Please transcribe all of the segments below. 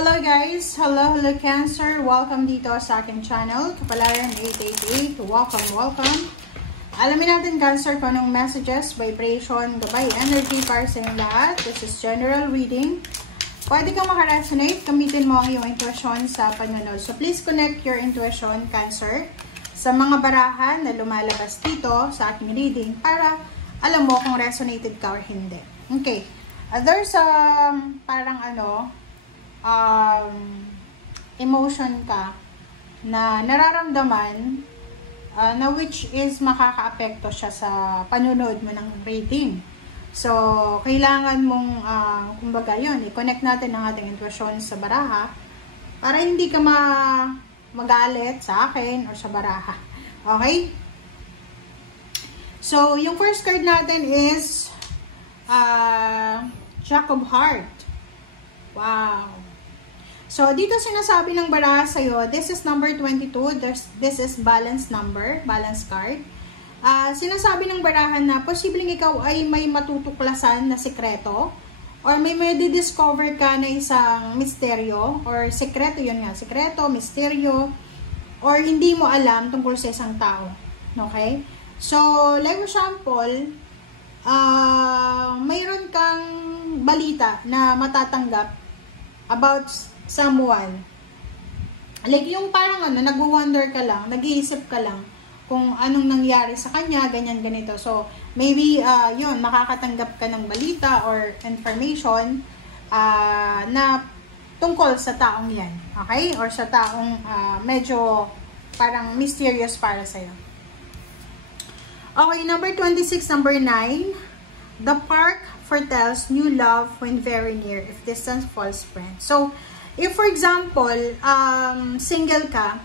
Hello guys! Hello Cancer! Welcome dito sa aking channel, Kapalaran 888. Welcome! Alamin natin Cancer kung anong messages, vibration, gabay, energy para sa inyong lahat. This is general reading. Pwede kang makaresonate, gamitin mo ang iyong intuition sa panonood. So please connect your intuition, Cancer, sa mga barahan na lumalabas dito sa aking reading para alam mo kung resonated ka or hindi. Okay. There's parang emotion ka na nararamdaman na which is makakaapekto siya sa panunood mo ng reading. So, kailangan mong, kumbaga yun, i-connect natin ang ating intuition sa baraha para hindi ka magalit sa akin or sa baraha. Okay? So, yung first card natin is Jack of Hearts. Wow! So, dito sinasabi ng baraha sa'yo, this is number 22, this is balance number, balance card. Sinasabi ng barahan na posibleng ikaw ay may matutuklasan na sikreto or may discover ka na isang misteryo or sikreto, yun nga, sikreto, misteryo, or hindi mo alam tungkol sa isang tao. Okay? So, like example, mayroon kang balita na matatanggap about someone. Like yung parang nag-wonder ka lang, nag-iisip ka lang kung anong nangyari sa kanya, ganyan, ganito. So, maybe, yun, makakatanggap ka ng balita or information na tungkol sa taong yan. Okay? Or sa taong medyo parang mysterious para sa'yo. Okay, number 26, number 9. The park foretells new love when very near, if distance false friend. So, if for example, single ka,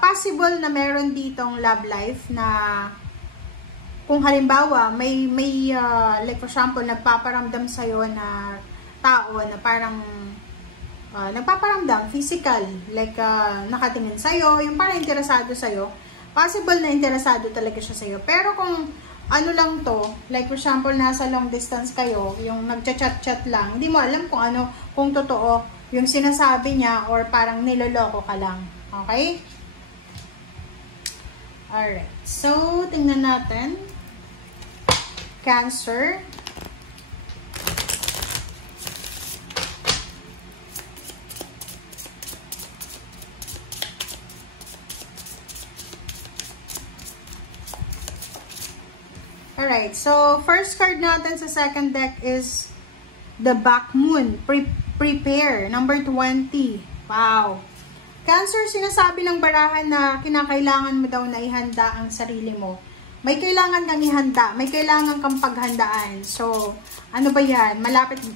possible na meron ditong love life na kung halimbawa, may like for example, nagpaparamdam sa'yo na tao na parang nagpaparamdam, physical, like nakatingin sa'yo, yung parang interesado sa'yo, possible na interesado talaga siya sa'yo. Pero kung ano lang to, like for example, nasa long distance kayo, yung nagchat-chat lang, hindi mo alam kung ano, kung totoo yung sinasabi niya or parang niloloko ka lang. Okay? Alright. So, tingnan natin. Cancer. Alright, so first card natin sa second deck is the Back Moon. Prepare, number 20. Wow. Cancer, sinasabi ng barahan na kinakailangan mo daw na ihanda ang sarili mo. May kailangan kang ihanda, may kailangan kang paghandaan. So, ano ba yan?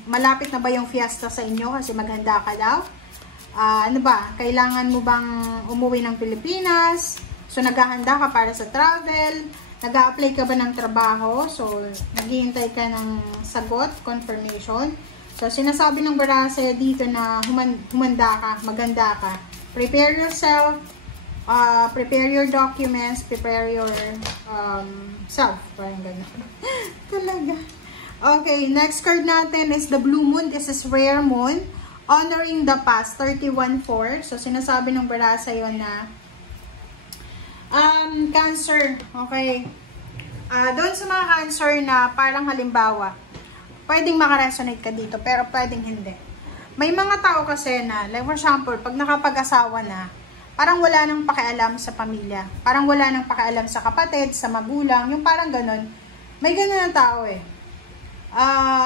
Malapit na ba yung fiesta sa inyo kasi maghanda ka daw? Ano ba? Kailangan mo bang umuwi ng Pilipinas? So, naghahanda ka para sa travel? Nag-a-apply ka ba ng trabaho? So, naghihintay ka ng sagot, confirmation. So, sinasabi ng baraha sa'yo dito na humanda ka, maganda ka. Prepare yourself, prepare your documents, prepare your self. Parang gano'n. Talaga. Okay, next card natin is the Blue Moon. This is Rare Moon. Honoring the past, 31-4. So, sinasabi ng baraha sa'yo na Cancer, okay. Doon sa mga Cancer na parang halimbawa, pwedeng makaresonate ka dito, pero pwedeng hindi. May mga tao kasi na, like for example, pag nakapag-asawa na, parang wala nang pakialam sa pamilya. Parang wala nang pakialam sa kapatid, sa magulang, yung parang ganun. May ganun na tao eh.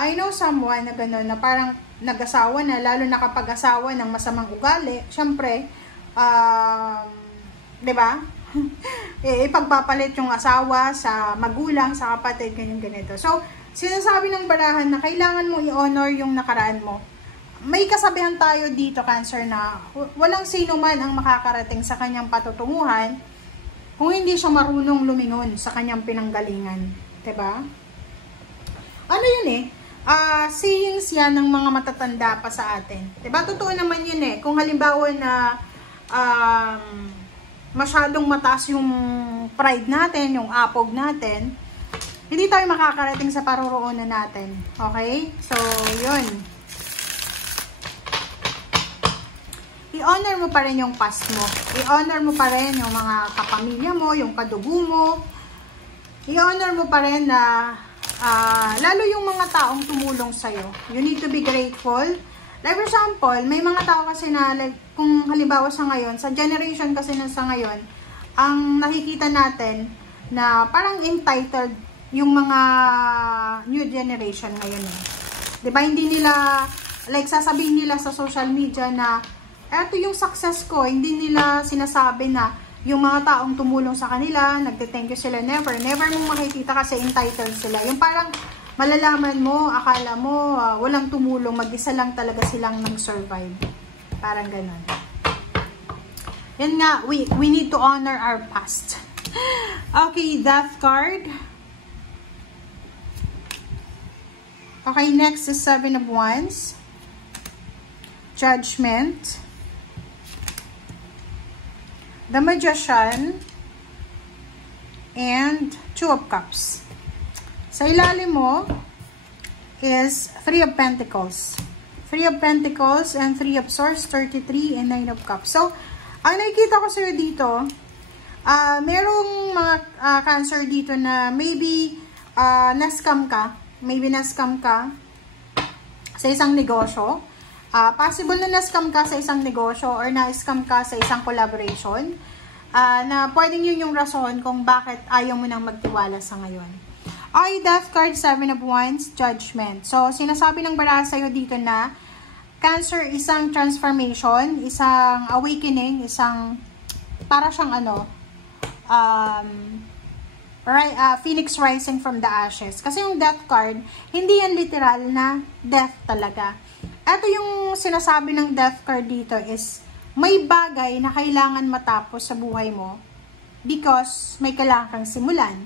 I know someone na ganun, na parang nag-asawa na, lalo na kapag asawa ng masamang ugali, syempre, diba? Ipagpapalit yung asawa sa magulang, sa kapatid, ganyan-ganito. So, sinasabi ng barahan na kailangan mo i-honor yung nakaraan mo. May kasabihan tayo dito, Cancer, na walang sino man ang makakarating sa kanyang patutunguhan kung hindi siya marunong lumingon sa kanyang pinanggalingan. Diba? Ano yun eh? Sayings yan ng mga matatanda pa sa atin. Diba? Totoo naman yun eh. Kung halimbawa na masyadong mataas yung pride natin, yung apog natin, hindi tayo makakarating sa paroroonan natin. Okay? So, yun. i-honor mo pa rin yung past mo. I-honor mo pa rin yung mga kapamilya mo, yung kadugo mo. I-honor mo pa rin na lalo yung mga taong tumulong sa'yo. You need to be grateful. Like for example, may mga tao kasi na, like, kung halimbawa sa ngayon, sa generation kasi na sa ngayon, ang nakikita natin na parang entitled yung mga new generation ngayon. Diba? Hindi nila, like sasabihin nila sa social media na, eto yung success ko. Hindi nila sinasabi na yung mga taong tumulong sa kanila, nagte-thank you sila, never mong makikita kasi entitled sila. Yung parang malalaman mo, akala mo, walang tumulong, mag-isa lang talaga silang nag-survive. Parang ganun. Yan nga, we need to honor our past. Okay, Death card. Okay, next is 7 of Wands. Judgment. The Magician. And 2 of Cups. Sa ilalim mo is 3 of Pentacles. 3 of Pentacles and 3 of Swords, 33 and 9 of Cups. So, ang nakikita ko sa'yo dito, merong mga Cancer dito na maybe na-scam ka. Maybe na-scam ka sa isang negosyo. Possible na na-scam ka sa isang negosyo or na-scam ka sa isang collaboration. Na pwedeng yun yung rason kung bakit ayaw mo nang magtiwala sa ngayon. Okay, Death card, 7 of Wands, Judgment. So, sinasabi ng baraha sa'yo dito na Cancer, isang transformation, isang awakening, isang para siyang ano, Phoenix rising from the ashes. Kasi yung Death card, hindi yan literal na death talaga. Ito yung sinasabi ng Death card dito is, may bagay na kailangan matapos sa buhay mo because may kailangan kang simulan.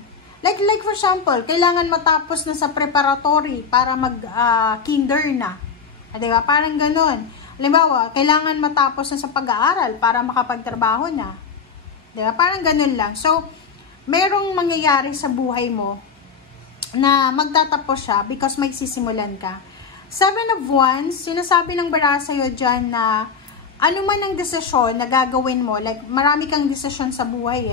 Like for example, kailangan matapos na sa preparatory para mag-kinder na. Diba? Parang ganun. Halimbawa, kailangan matapos na sa pag-aaral para makapagtrabaho na. Diba? Parang ganun lang. So, merong mangyayari sa buhay mo na magtatapos siya because may sisimulan ka. 7 of Wands, sinasabi ng baraha sa'yo dyan na ano man ang desisyon na gagawin mo, like marami kang desisyon sa buhay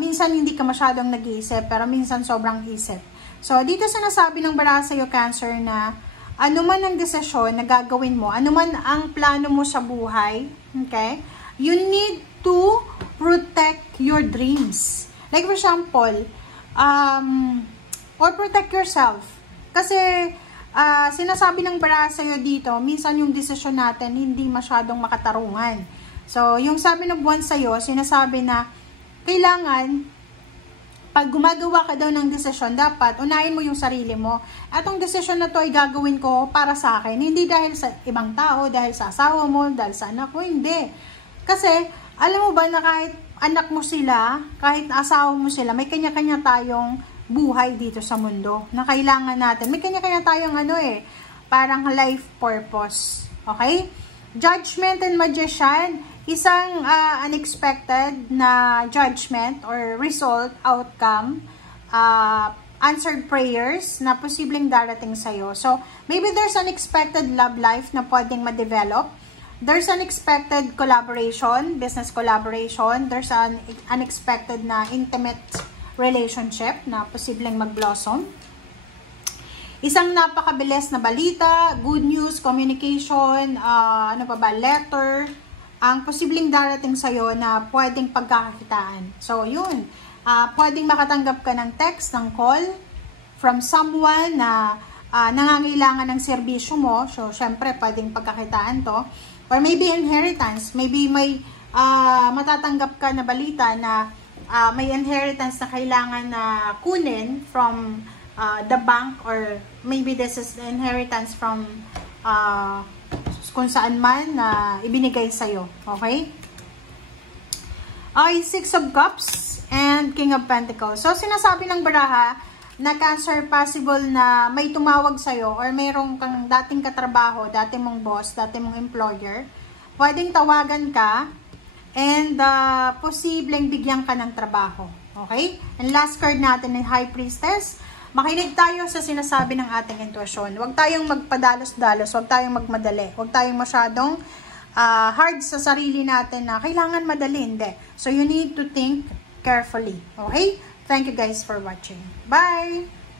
minsan hindi ka masyadong nag-iisip, pero minsan sobrang isip. So, dito sinasabi ng baraha sa'yo, Cancer, na ano man ang desisyon na gagawin mo, ano man ang plano mo sa buhay, okay, you need to protect your dreams. Like for example, or protect yourself. Kasi, sinasabi ng baraha sa'yo dito, minsan yung desisyon natin hindi masyadong makatarungan. So, yung sabi ng buwan sa'yo, sinasabi na kailangan, pag gumagawa ka daw ng desisyon, dapat unahin mo yung sarili mo. Atong desisyon na to ay gagawin ko para sa akin. Hindi dahil sa ibang tao, dahil sa asawa mo, dahil sa anak mo, hindi. Kasi, alam mo ba na kahit anak mo sila, kahit asawa mo sila, may kanya-kanya tayong buhay dito sa mundo na kailangan natin. May kanya-kanya tayong parang life purpose. Okay? Judgment and Magician, isang unexpected na judgment or result, outcome, answered prayers na posibleng darating sa'yo. So, maybe there's unexpected love life na pwedeng ma-develop. There's unexpected collaboration, business collaboration. There's an unexpected na intimate relationship na posibleng mag-blossom. Isang napakabilis na balita, good news, communication, letter, ang posibleng darating sa'yo na pwedeng pagkakakitaan. So, yun. Pwedeng makatanggap ka ng text, ng call from someone na nangangailangan ng serbisyo mo. So, syempre, pwedeng pagkakitaan to. Or maybe inheritance. Maybe may matatanggap ka na balita na may inheritance na kailangan na kunin from the bank, or maybe this is the inheritance from kung saan man na ibinigay sa'yo. Okay? Okay, 6 of Cups and King of Pentacles. So, sinasabi ng baraha na Cancer, possible na may tumawag sa'yo or mayroong kang dating katrabaho, dating mong boss, dating mong employer. Pwedeng tawagan ka and posibleng bigyan ka ng trabaho. Okay? And last card natin ay High Priestess. Makinig tayo sa sinasabi ng ating intuition. Huwag tayong magpadalos-dalos, huwag tayong magmadali, huwag tayong masyadong hard sa sarili natin na kailangan madali, hindi. So, you need to think carefully. Okay? Thank you guys for watching. Bye!